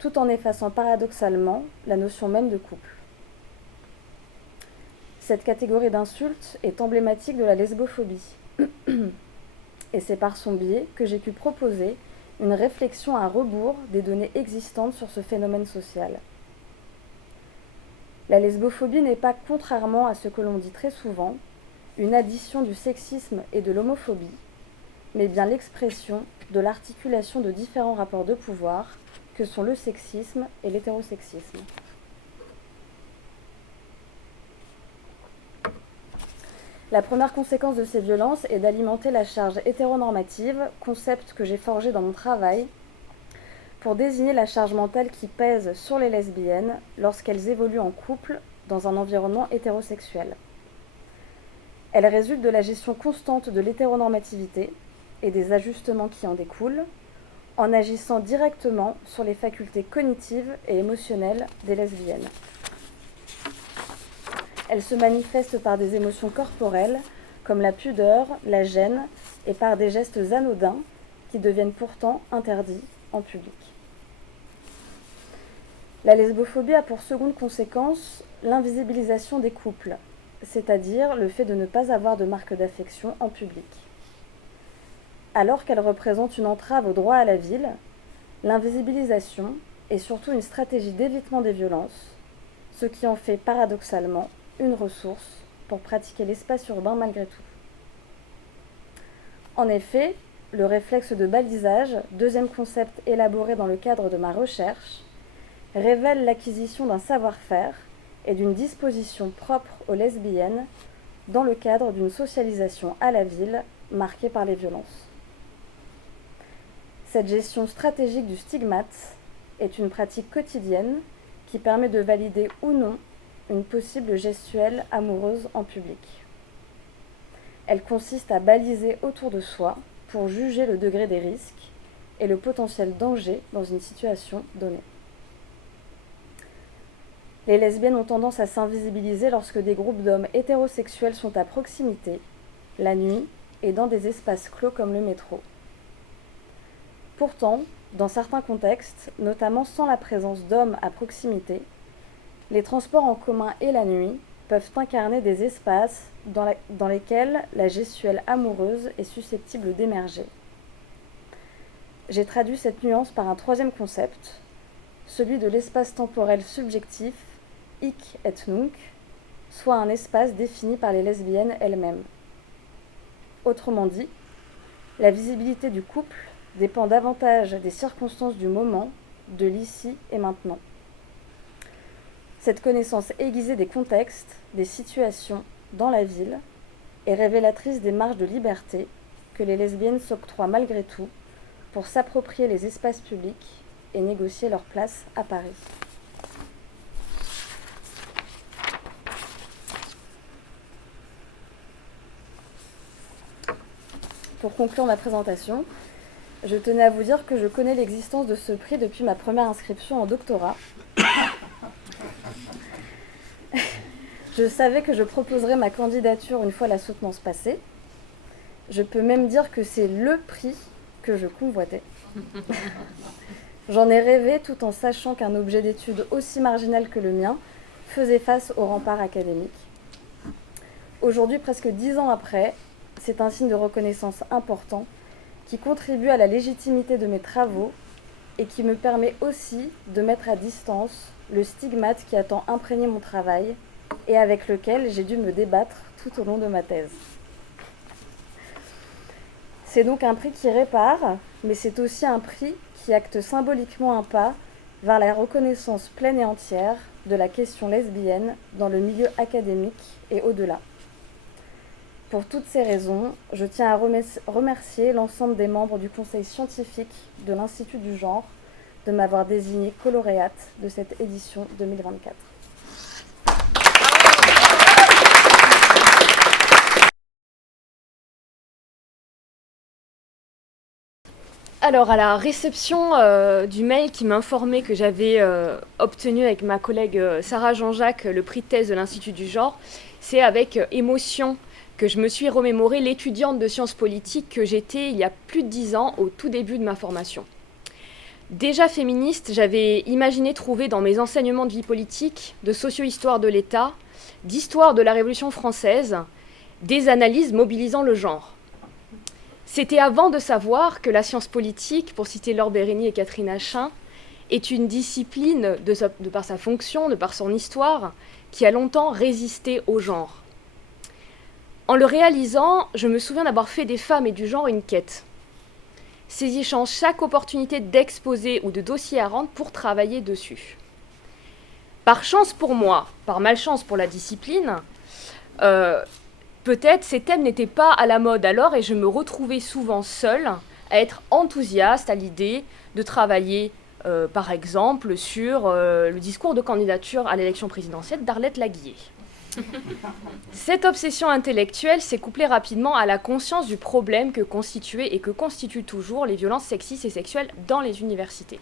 tout en effaçant paradoxalement la notion même de couple. Cette catégorie d'insultes est emblématique de la lesbophobie, et c'est par son biais que j'ai pu proposer une réflexion à rebours des données existantes sur ce phénomène social. La lesbophobie n'est pas, contrairement à ce que l'on dit très souvent, une addition du sexisme et de l'homophobie, mais bien l'expression de l'articulation de différents rapports de pouvoir que sont le sexisme et l'hétérosexisme. La première conséquence de ces violences est d'alimenter la charge hétéronormative, concept que j'ai forgé dans mon travail, pour désigner la charge mentale qui pèse sur les lesbiennes lorsqu'elles évoluent en couple dans un environnement hétérosexuel. Elle résulte de la gestion constante de l'hétéronormativité et des ajustements qui en découlent, en agissant directement sur les facultés cognitives et émotionnelles des lesbiennes. Elle se manifeste par des émotions corporelles, comme la pudeur, la gêne, et par des gestes anodins qui deviennent pourtant interdits en public. La lesbophobie a pour seconde conséquence l'invisibilisation des couples, c'est-à-dire le fait de ne pas avoir de marque d'affection en public. Alors qu'elle représente une entrave au droit à la ville, l'invisibilisation est surtout une stratégie d'évitement des violences, ce qui en fait paradoxalement une ressource pour pratiquer l'espace urbain malgré tout. En effet, le réflexe de balisage, deuxième concept élaboré dans le cadre de ma recherche, révèle l'acquisition d'un savoir-faire et d'une disposition propre aux lesbiennes dans le cadre d'une socialisation à la ville marquée par les violences. Cette gestion stratégique du stigmate est une pratique quotidienne qui permet de valider ou non une possible gestuelle amoureuse en public. Elle consiste à baliser autour de soi pour juger le degré des risques et le potentiel danger dans une situation donnée. Les lesbiennes ont tendance à s'invisibiliser lorsque des groupes d'hommes hétérosexuels sont à proximité, la nuit et dans des espaces clos comme le métro. Pourtant, dans certains contextes, notamment sans la présence d'hommes à proximité, les transports en commun et la nuit peuvent incarner des espaces dans lesquels la gestuelle amoureuse est susceptible d'émerger. J'ai traduit cette nuance par un troisième concept, celui de l'espace temporel subjectif, hic et nunc, soit un espace défini par les lesbiennes elles-mêmes. Autrement dit, la visibilité du couple dépend davantage des circonstances du moment, de l'ici et maintenant. Cette connaissance aiguisée des contextes, des situations dans la ville est révélatrice des marges de liberté que les lesbiennes s'octroient malgré tout pour s'approprier les espaces publics et négocier leur place à Paris. Pour conclure ma présentation, je tenais à vous dire que je connais l'existence de ce prix depuis ma première inscription en doctorat. Je savais que je proposerais ma candidature une fois la soutenance passée. Je peux même dire que c'est le prix que je convoitais. J'en ai rêvé tout en sachant qu'un objet d'étude aussi marginal que le mien faisait face au rempart académique. Aujourd'hui, presque 10 ans après, c'est un signe de reconnaissance important qui contribue à la légitimité de mes travaux et qui me permet aussi de mettre à distance le stigmate qui a tant imprégné mon travail et avec lequel j'ai dû me débattre tout au long de ma thèse. C'est donc un prix qui répare, mais c'est aussi un prix qui acte symboliquement un pas vers la reconnaissance pleine et entière de la question lesbienne dans le milieu académique et au-delà. Pour toutes ces raisons, je tiens à remercier l'ensemble des membres du conseil scientifique de l'Institut du genre de m'avoir désignée colauréate de cette édition 2024. Alors, à la réception du mail qui m'informait que j'avais obtenu avec ma collègue Sarah Jean-Jacques le prix de thèse de l'Institut du genre, c'est avec émotion que je me suis remémorée l'étudiante de sciences politiques que j'étais il y a plus de 10 ans, au tout début de ma formation. Déjà féministe, j'avais imaginé trouver dans mes enseignements de vie politique, de socio-histoire de l'État, d'histoire de la Révolution française, des analyses mobilisant le genre. C'était avant de savoir que la science politique, pour citer Laure Bérigny et Catherine Achin, est une discipline, de par sa fonction, de par son histoire, qui a longtemps résisté au genre. En le réalisant, je me souviens d'avoir fait des femmes et du genre une quête, saisissant chaque opportunité d'exposer ou de dossier à rendre pour travailler dessus. Par chance pour moi, par malchance pour la discipline, peut-être ces thèmes n'étaient pas à la mode alors et je me retrouvais souvent seule à être enthousiaste à l'idée de travailler, par exemple, sur le discours de candidature à l'élection présidentielle d'Arlette Laguiller. Cette obsession intellectuelle s'est couplée rapidement à la conscience du problème que constituaient et que constituent toujours les violences sexistes et sexuelles dans les universités.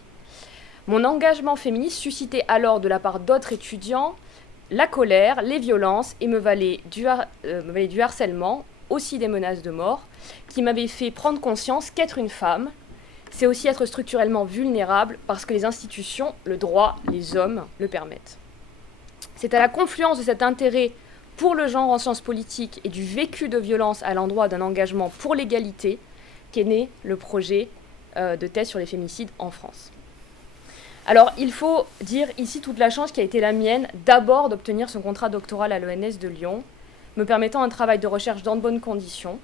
Mon engagement féministe suscitait alors de la part d'autres étudiants la colère, les violences et me valait du harcèlement, aussi des menaces de mort, qui m'avaient fait prendre conscience qu'être une femme, c'est aussi être structurellement vulnérable parce que les institutions, le droit, les hommes le permettent. C'est à la confluence de cet intérêt pour le genre en sciences politiques et du vécu de violence à l'endroit d'un engagement pour l'égalité qu'est né le projet de thèse sur les féminicides en France. Alors, il faut dire ici toute la chance qui a été la mienne, d'abord d'obtenir ce contrat doctoral à l'ENS de Lyon, me permettant un travail de recherche dans de bonnes conditions,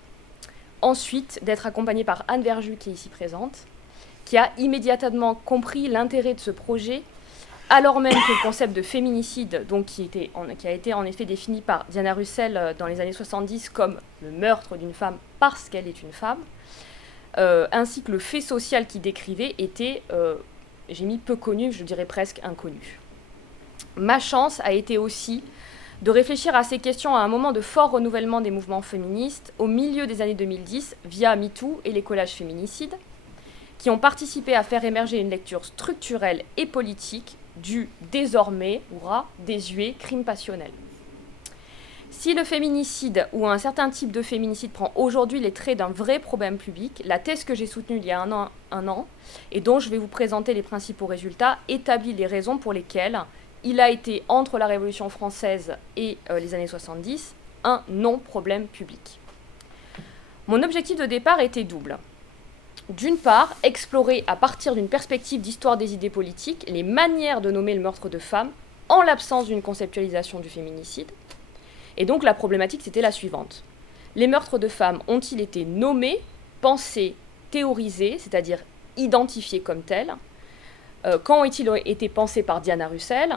ensuite d'être accompagnée par Anne Verjus, qui est ici présente, qui a immédiatement compris l'intérêt de ce projet, alors même que le concept de féminicide, donc qui a été en effet défini par Diana Russell dans les années 70 comme le meurtre d'une femme parce qu'elle est une femme, ainsi que le fait social qu'il décrivait était, j'ai mis peu connu, je dirais presque inconnu. Ma chance a été aussi de réfléchir à ces questions à un moment de fort renouvellement des mouvements féministes, au milieu des années 2010, via MeToo et les collages féminicides, qui ont participé à faire émerger une lecture structurelle et politique du désormais, hurrah, désuet crime passionnel. Si le féminicide ou un certain type de féminicide prend aujourd'hui les traits d'un vrai problème public, la thèse que j'ai soutenue il y a un an, et dont je vais vous présenter les principaux résultats, établit les raisons pour lesquelles il a été, entre la Révolution française et les années 70, un non-problème public. Mon objectif de départ était double. D'une part, explorer à partir d'une perspective d'histoire des idées politiques les manières de nommer le meurtre de femmes en l'absence d'une conceptualisation du féminicide. Et donc la problématique, c'était la suivante. Les meurtres de femmes ont-ils été nommés, pensés, théorisés, c'est-à-dire identifiés comme tels? Quand ont-ils été pensés par Diana Russell?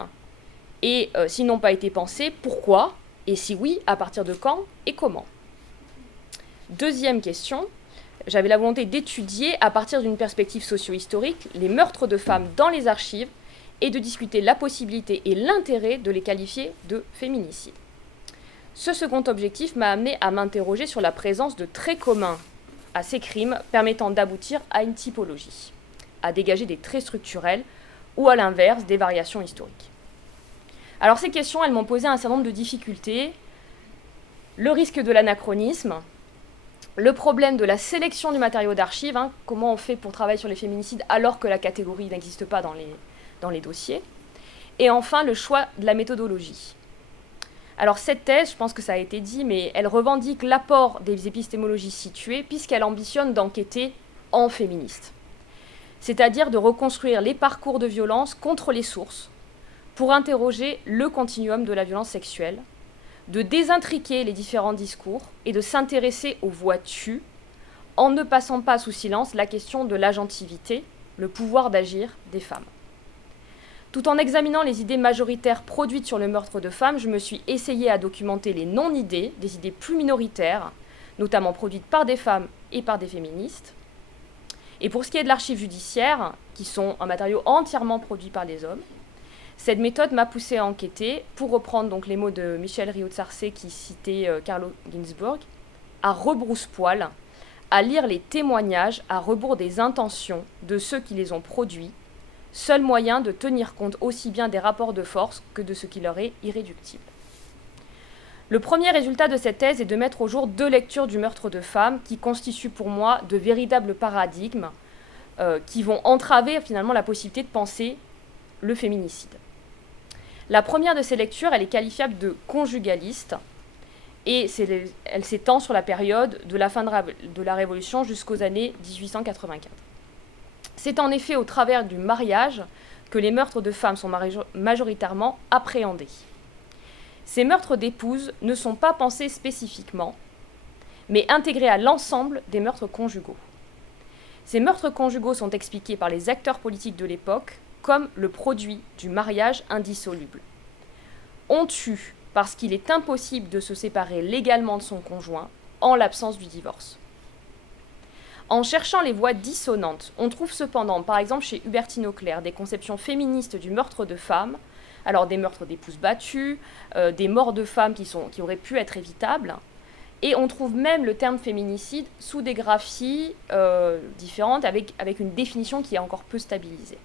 Et s'ils n'ont pas été pensés, pourquoi? Et si oui, à partir de quand et comment? Deuxième question, j'avais la volonté d'étudier, à partir d'une perspective socio-historique, les meurtres de femmes dans les archives et de discuter la possibilité et l'intérêt de les qualifier de féminicides. Ce second objectif m'a amené à m'interroger sur la présence de traits communs à ces crimes permettant d'aboutir à une typologie, à dégager des traits structurels ou à l'inverse des variations historiques. Alors ces questions, elles m'ont posé un certain nombre de difficultés. Le risque de l'anachronisme, le problème de la sélection du matériau d'archives, comment on fait pour travailler sur les féminicides alors que la catégorie n'existe pas dans les dossiers, et enfin le choix de la méthodologie. Alors cette thèse, je pense que ça a été dit, mais elle revendique l'apport des épistémologies situées puisqu'elle ambitionne d'enquêter en féministe, c'est-à-dire de reconstruire les parcours de violence contre les sources pour interroger le continuum de la violence sexuelle, de désintriquer les différents discours et de s'intéresser aux voix tues en ne passant pas sous silence la question de l'agentivité, le pouvoir d'agir des femmes. Tout en examinant les idées majoritaires produites sur le meurtre de femmes, je me suis essayée à documenter les non-idées, des idées plus minoritaires, notamment produites par des femmes et par des féministes. Et pour ce qui est de l'archive judiciaire, qui sont un matériau entièrement produit par les hommes, cette méthode m'a poussée à enquêter, pour reprendre donc les mots de Michel Rio-Tsarcé qui citait Carlo Ginzburg, à rebrousse-poil, à lire les témoignages à rebours des intentions de ceux qui les ont produits, seul moyen de tenir compte aussi bien des rapports de force que de ce qui leur est irréductible. Le premier résultat de cette thèse est de mettre au jour deux lectures du meurtre de femmes qui constituent pour moi de véritables paradigmes qui vont entraver finalement la possibilité de penser le féminicide. La première de ces lectures, elle est qualifiable de conjugaliste et elle s'étend sur la période de la fin de la Révolution jusqu'aux années 1884. C'est en effet au travers du mariage que les meurtres de femmes sont majoritairement appréhendés. Ces meurtres d'épouses ne sont pas pensés spécifiquement, mais intégrés à l'ensemble des meurtres conjugaux. Ces meurtres conjugaux sont expliqués par les acteurs politiques de l'époque comme le produit du mariage indissoluble. On tue parce qu'il est impossible de se séparer légalement de son conjoint en l'absence du divorce. En cherchant les voix dissonantes, on trouve cependant, par exemple chez Hubertine Auclair, des conceptions féministes du meurtre de femmes, alors des meurtres d'épouses battues, des morts de femmes qui auraient pu être évitables, et on trouve même le terme féminicide sous des graphies différentes avec une définition qui est encore peu stabilisée.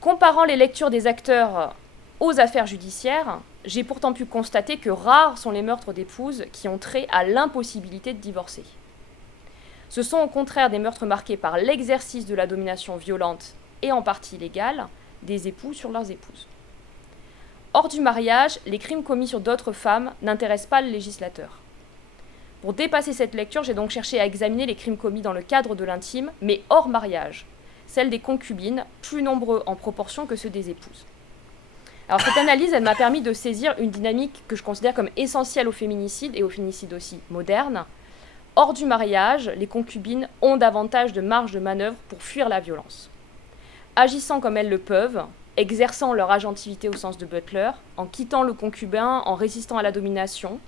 Comparant les lectures des acteurs aux affaires judiciaires, j'ai pourtant pu constater que rares sont les meurtres d'épouses qui ont trait à l'impossibilité de divorcer. Ce sont au contraire des meurtres marqués par l'exercice de la domination violente et en partie illégale des époux sur leurs épouses. Hors du mariage, les crimes commis sur d'autres femmes n'intéressent pas le législateur. Pour dépasser cette lecture, j'ai donc cherché à examiner les crimes commis dans le cadre de l'intime, mais hors mariage, celles des concubines, plus nombreux en proportion que ceux des épouses. Alors cette analyse, elle m'a permis de saisir une dynamique que je considère comme essentielle au féminicide et au féminicide aussi moderne, Hors du mariage, les concubines ont davantage de marge de manœuvre pour fuir la violence. Agissant comme elles le peuvent, exerçant leur agentivité au sens de Butler, en quittant le concubin, en résistant à la domination,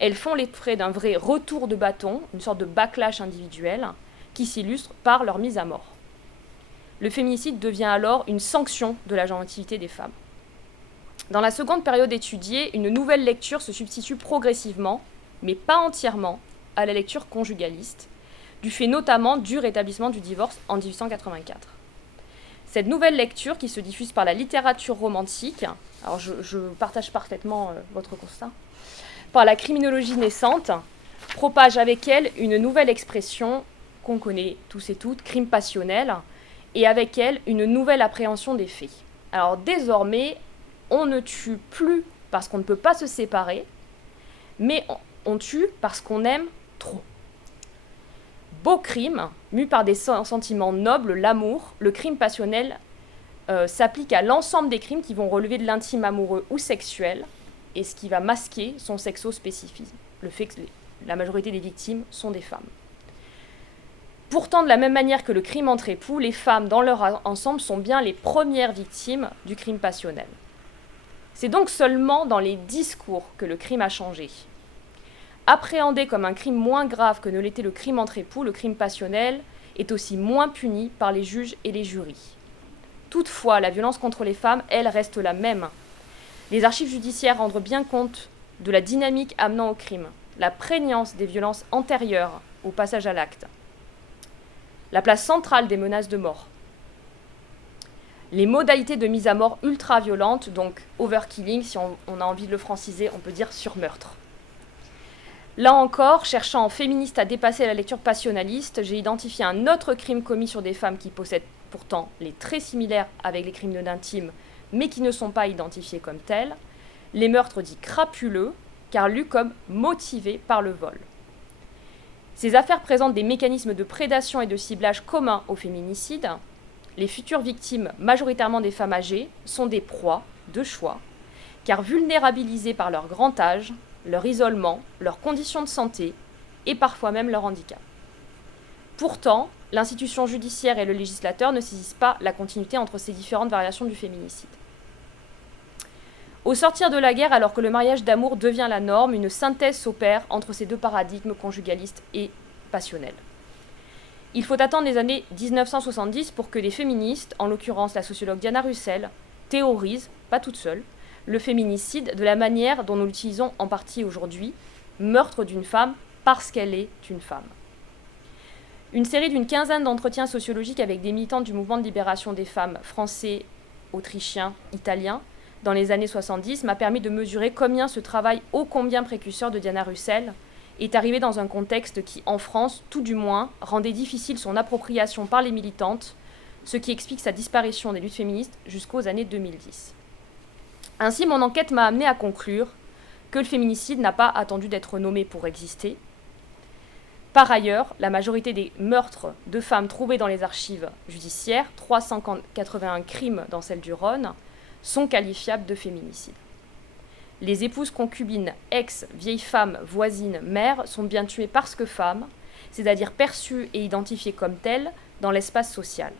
elles font les frais d'un vrai retour de bâton, une sorte de backlash individuel, qui s'illustre par leur mise à mort. Le féminicide devient alors une sanction de l'agentivité des femmes. Dans la seconde période étudiée, une nouvelle lecture se substitue progressivement, mais pas entièrement, à la lecture conjugaliste, du fait notamment du rétablissement du divorce en 1884. Cette nouvelle lecture, qui se diffuse par la littérature romantique, alors je partage parfaitement votre constat, par la criminologie naissante, propage avec elle une nouvelle expression qu'on connaît tous et toutes, crime passionnel, et avec elle une nouvelle appréhension des faits. Alors désormais, on ne tue plus parce qu'on ne peut pas se séparer, mais on tue parce qu'on aime trop. Beau crime, mu par des sentiments nobles, l'amour, le crime passionnel s'applique à l'ensemble des crimes qui vont relever de l'intime amoureux ou sexuel, et ce qui va masquer son sexospécifisme, le fait que la majorité des victimes sont des femmes. Pourtant, de la même manière que le crime entre époux, les femmes dans leur ensemble sont bien les premières victimes du crime passionnel. C'est donc seulement dans les discours que le crime a changé. Appréhendé comme un crime moins grave que ne l'était le crime entre époux, le crime passionnel est aussi moins puni par les juges et les jurys. Toutefois, la violence contre les femmes, elle, reste la même. Les archives judiciaires rendent bien compte de la dynamique amenant au crime, la prégnance des violences antérieures au passage à l'acte, la place centrale des menaces de mort, les modalités de mise à mort ultra-violentes, donc overkilling, si on a envie de le franciser, on peut dire surmeurtre. Là encore, cherchant en féministe à dépasser la lecture passionnaliste, j'ai identifié un autre crime commis sur des femmes qui possèdent pourtant les traits similaires avec les crimes d'intime, mais qui ne sont pas identifiés comme tels, les meurtres dits crapuleux, car lus comme motivés par le vol. Ces affaires présentent des mécanismes de prédation et de ciblage communs au féminicide. Les futures victimes, majoritairement des femmes âgées, sont des proies de choix, car vulnérabilisées par leur grand âge, leur isolement, leurs conditions de santé et parfois même leur handicap. Pourtant, l'institution judiciaire et le législateur ne saisissent pas la continuité entre ces différentes variations du féminicide. Au sortir de la guerre, alors que le mariage d'amour devient la norme, une synthèse s'opère entre ces deux paradigmes conjugalistes et passionnels. Il faut attendre les années 1970 pour que des féministes, en l'occurrence la sociologue Diana Russell, théorisent, pas toute seule, le féminicide de la manière dont nous l'utilisons en partie aujourd'hui, meurtre d'une femme parce qu'elle est une femme. Une série d'une quinzaine d'entretiens sociologiques avec des militantes du mouvement de libération des femmes français, autrichiens, italiens, dans les années 70, m'a permis de mesurer combien ce travail ô combien précurseur de Diana Russell est arrivé dans un contexte qui, en France, tout du moins, rendait difficile son appropriation par les militantes, ce qui explique sa disparition des luttes féministes jusqu'aux années 2010. Ainsi, mon enquête m'a amené à conclure que le féminicide n'a pas attendu d'être nommé pour exister. Par ailleurs, la majorité des meurtres de femmes trouvés dans les archives judiciaires, 381 crimes dans celle du Rhône, sont qualifiables de féminicide. Les épouses concubines, ex, vieilles femmes, voisines, mères sont bien tuées parce que femmes, c'est-à-dire perçues et identifiées comme telles dans l'espace social.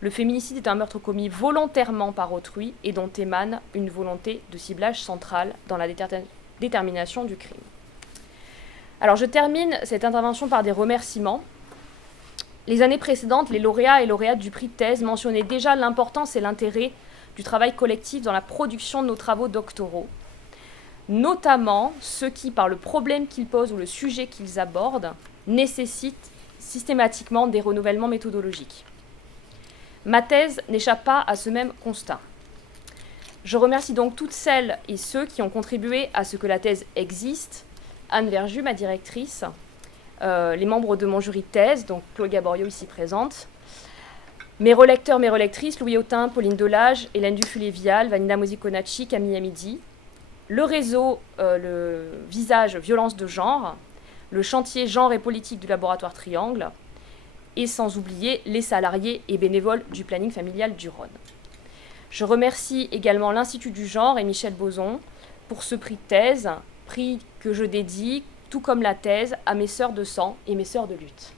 Le féminicide est un meurtre commis volontairement par autrui et dont émane une volonté de ciblage centrale dans la détermination du crime. Alors je termine cette intervention par des remerciements. Les années précédentes, les lauréats et lauréates du prix de thèse mentionnaient déjà l'importance et l'intérêt du travail collectif dans la production de nos travaux doctoraux, notamment ceux qui, par le problème qu'ils posent ou le sujet qu'ils abordent, nécessitent systématiquement des renouvellements méthodologiques. Ma thèse n'échappe pas à ce même constat. Je remercie donc toutes celles et ceux qui ont contribué à ce que la thèse existe, Anne Verju, ma directrice, les membres de mon jury de thèse, donc Claude Gaborio ici présente, mes relecteurs, mes relectrices, Louis Autin, Pauline Delage, Hélène Duffulévial, Vanina Mosiconacci, Camille Amidi, le réseau, le visage violence de genre, le chantier genre et politique du laboratoire Triangle, et sans oublier les salariés et bénévoles du planning familial du Rhône. Je remercie également l'Institut du genre et Michel Boson pour ce prix de thèse, prix que je dédie tout comme la thèse, à mes sœurs de sang et mes sœurs de lutte.